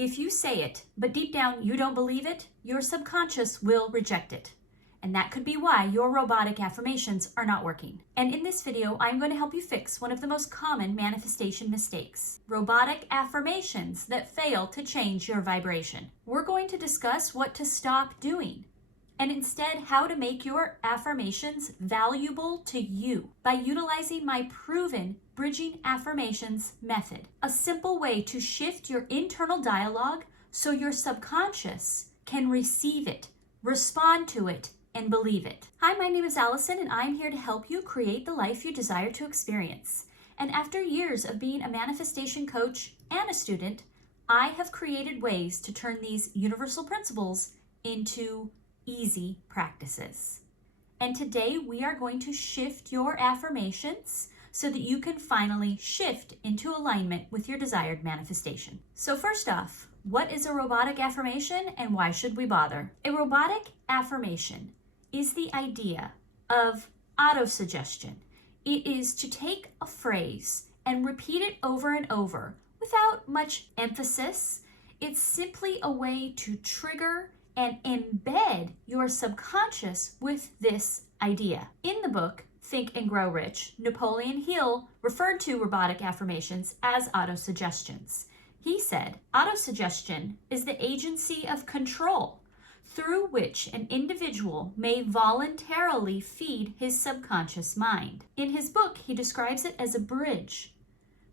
If you say it, but deep down you don't believe it, your subconscious will reject it. And that could be why your robotic affirmations are not working. And in this video, I'm going to help you fix one of the most common manifestation mistakes: robotic affirmations that fail to change your vibration. We're going to discuss what to stop doing, and instead how to make your affirmations valuable to you by utilizing my proven bridging affirmations method, a simple way to shift your internal dialogue so your subconscious can receive it, respond to it, and believe it. Hi, my name is Allison, and I'm here to help you create the life you desire to experience. And after years of being a manifestation coach and a student, I have created ways to turn these universal principles into easy practices. And today we are going to shift your affirmations so that you can finally shift into alignment with your desired manifestation. So first off, what is a robotic affirmation and why should we bother? A robotic affirmation is the idea of autosuggestion. It is to take a phrase and repeat it over and over without much emphasis. It's simply a way to trigger and embed your subconscious with this idea. In the book, Think and Grow Rich, Napoleon Hill referred to robotic affirmations as autosuggestions. He said, autosuggestion is the agency of control through which an individual may voluntarily feed his subconscious mind. In his book, he describes it as a bridge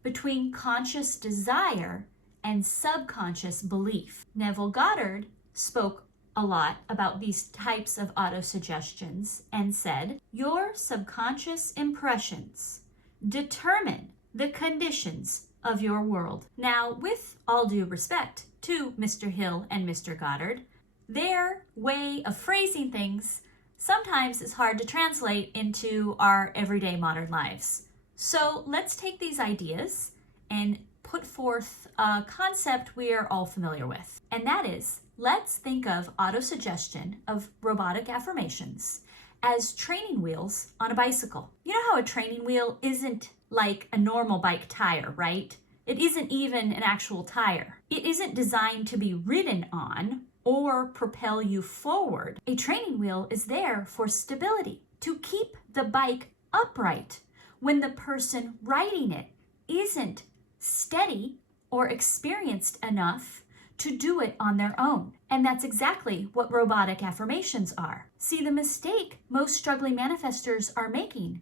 between conscious desire and subconscious belief. Neville Goddard spoke a lot about these types of autosuggestions and said, your subconscious impressions determine the conditions of your world. Now, with all due respect to Mr. Hill and Mr. Goddard, their way of phrasing things sometimes is hard to translate into our everyday modern lives. So let's take these ideas and put forth a concept we are all familiar with. And that is, let's think of autosuggestion, of robotic affirmations, as training wheels on a bicycle. You know how a training wheel isn't like a normal bike tire, right? It isn't even an actual tire. It isn't designed to be ridden on or propel you forward. A training wheel is there for stability, to keep the bike upright when the person riding it isn't steady or experienced enough to do it on their own. And that's exactly what robotic affirmations are. See, the mistake most struggling manifestors are making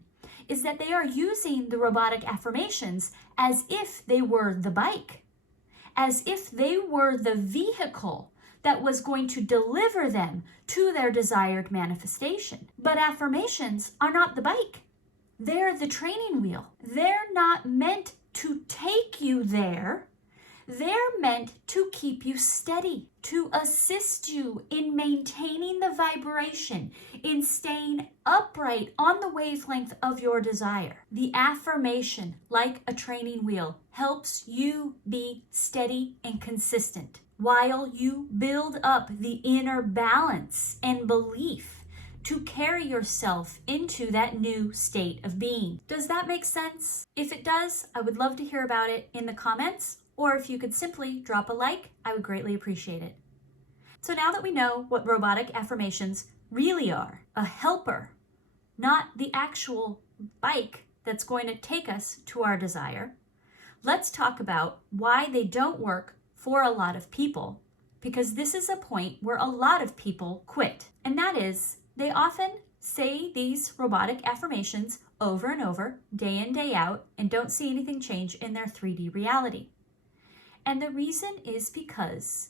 is that they are using the robotic affirmations as if they were the bike, as if they were the vehicle that was going to deliver them to their desired manifestation. But affirmations are not the bike. They're the training wheel. They're not meant to take you there. They're meant to keep you steady, to assist you in maintaining the vibration, in staying upright on the wavelength of your desire. The affirmation, like a training wheel, helps you be steady and consistent while you build up the inner balance and belief to carry yourself into that new state of being. Does that make sense? If it does, I would love to hear about it in the comments, or if you could simply drop a like, I would greatly appreciate it. So now that we know what robotic affirmations really are, a helper, not the actual bike that's going to take us to our desire, let's talk about why they don't work for a lot of people, because this is a point where a lot of people quit. And that is, they often say these robotic affirmations over and over, day in, day out, and don't see anything change in their 3D reality. And the reason is because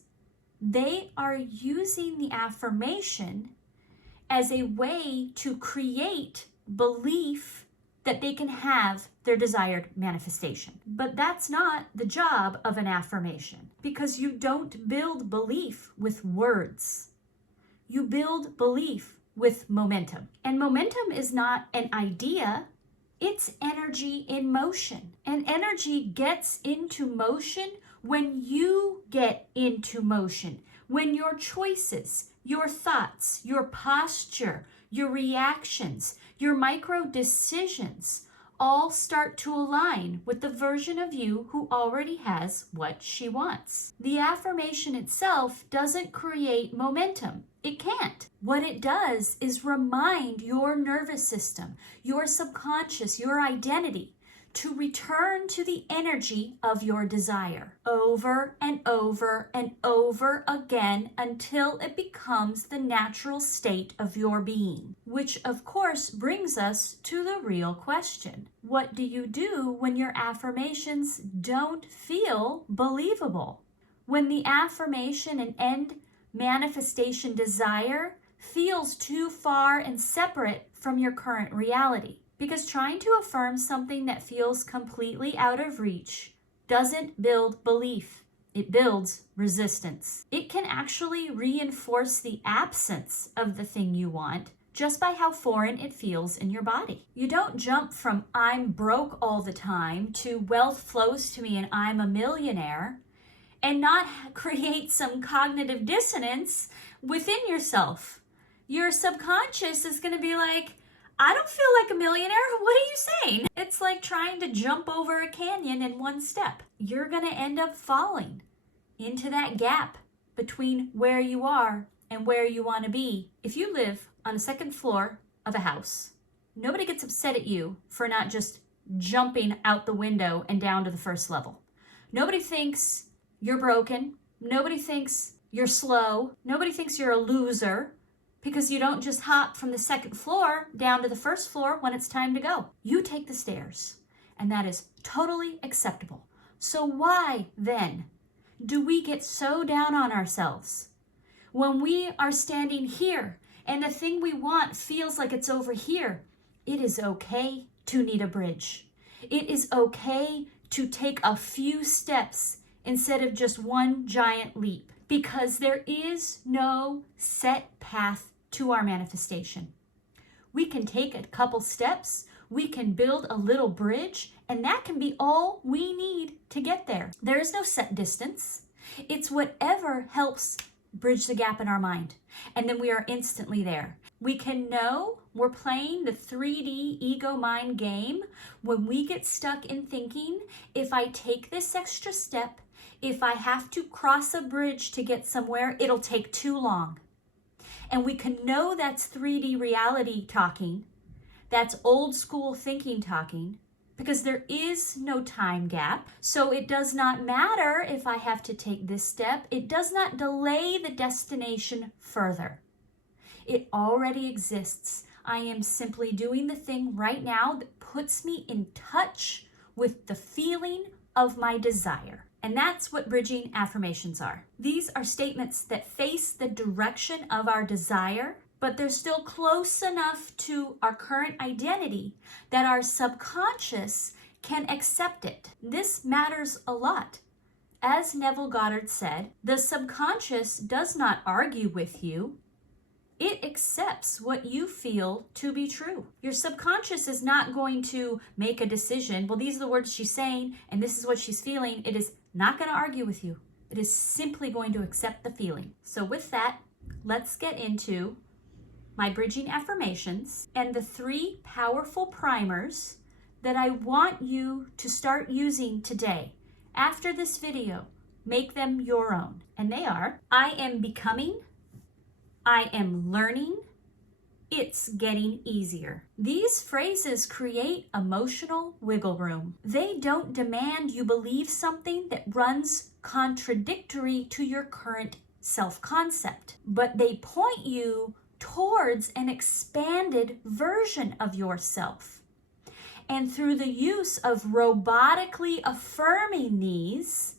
they are using the affirmation as a way to create belief that they can have their desired manifestation. But that's not the job of an affirmation, because you don't build belief with words. You build belief with momentum. And momentum is not an idea, it's energy in motion. And energy gets into motion when you get into motion, when your choices, your thoughts, your posture, your reactions, your micro decisions all start to align with the version of you who already has what she wants. The affirmation itself doesn't create momentum. It can't. What it does is remind your nervous system, your subconscious, your identity to return to the energy of your desire over and over and over again until it becomes the natural state of your being. Which, of course, brings us to the real question. What do you do when your affirmations don't feel believable? When the affirmation and end manifestation desire feels too far and separate from your current reality? Because trying to affirm something that feels completely out of reach doesn't build belief. It builds resistance. It can actually reinforce the absence of the thing you want just by how foreign it feels in your body. You don't jump from I'm broke all the time to wealth flows to me and I'm a millionaire and not create some cognitive dissonance within yourself. Your subconscious is going to be like, I don't feel like a millionaire. What are you saying? It's like trying to jump over a canyon in one step. You're going to end up falling into that gap between where you are and where you want to be. If you live on a second floor of a house, nobody gets upset at you for not just jumping out the window and down to the first level. Nobody thinks you're broken. Nobody thinks you're slow. Nobody thinks you're a loser, because you don't just hop from the second floor down to the first floor when it's time to go. You take the stairs, and that is totally acceptable. So why then do we get so down on ourselves when we are standing here and the thing we want feels like it's over here? It is okay to need a bridge. It is okay to take a few steps instead of just one giant leap, because there is no set path to our manifestation. We can take a couple steps, we can build a little bridge, and that can be all we need to get there. There is no set distance. It's whatever helps bridge the gap in our mind, and then we are instantly there. We can know we're playing the 3D ego mind game when we get stuck in thinking, if I take this extra step, if I have to cross a bridge to get somewhere, it'll take too long. And we can know that's 3D reality talking, that's old school thinking talking, because there is no time gap. So it does not matter if I have to take this step. It does not delay the destination further. It already exists. I am simply doing the thing right now that puts me in touch with the feeling of my desire. And that's what bridging affirmations are. These are statements that face the direction of our desire, but they're still close enough to our current identity that our subconscious can accept it. This matters a lot. As Neville Goddard said, the subconscious does not argue with you. It accepts what you feel to be true. Your subconscious is not going to make a decision. Well, these are the words she's saying, and this is what she's feeling. It is not going to argue with you. It is simply going to accept the feeling. So with that, let's get into my bridging affirmations and the 3 powerful primers that I want you to start using today. After this video, make them your own. And they are, I am becoming, I am learning, it's getting easier. These phrases create emotional wiggle room. They don't demand you believe something that runs contradictory to your current self-concept, but they point you towards an expanded version of yourself. And through the use of robotically affirming these,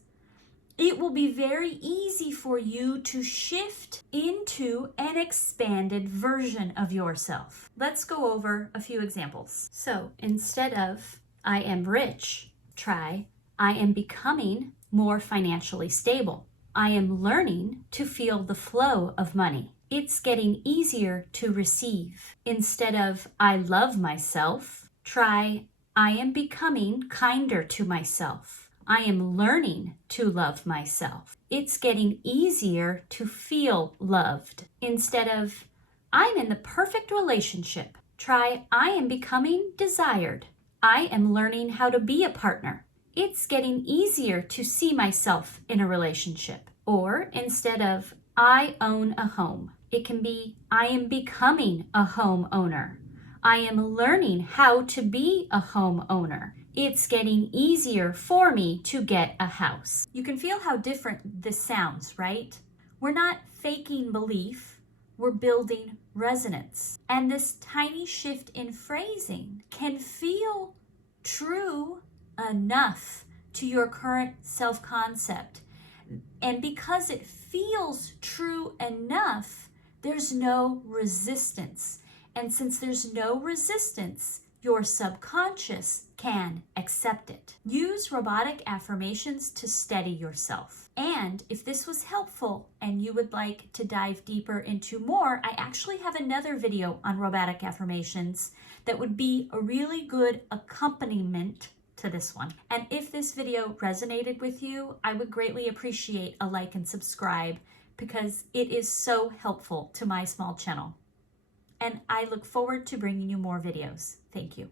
it will be very easy for you to shift into an expanded version of yourself. Let's go over a few examples. So instead of I am rich, try I am becoming more financially stable. I am learning to feel the flow of money. It's getting easier to receive. Instead of I love myself, try I am becoming kinder to myself. I am learning to love myself. It's getting easier to feel loved. Instead of, I'm in the perfect relationship, try, I am becoming desired. I am learning how to be a partner. It's getting easier to see myself in a relationship. Or instead of I own a home, it can be I am becoming a homeowner. I am learning how to be a homeowner. It's getting easier for me to get a house. You can feel how different this sounds, right? We're not faking belief, we're building resonance. And this tiny shift in phrasing can feel true enough to your current self-concept. And because it feels true enough, there's no resistance. And since there's no resistance, your subconscious can accept it. Use robotic affirmations to steady yourself. And if this was helpful and you would like to dive deeper into more, I actually have another video on robotic affirmations that would be a really good accompaniment to this one. And if this video resonated with you, I would greatly appreciate a like and subscribe because it is so helpful to my small channel. And I look forward to bringing you more videos. Thank you.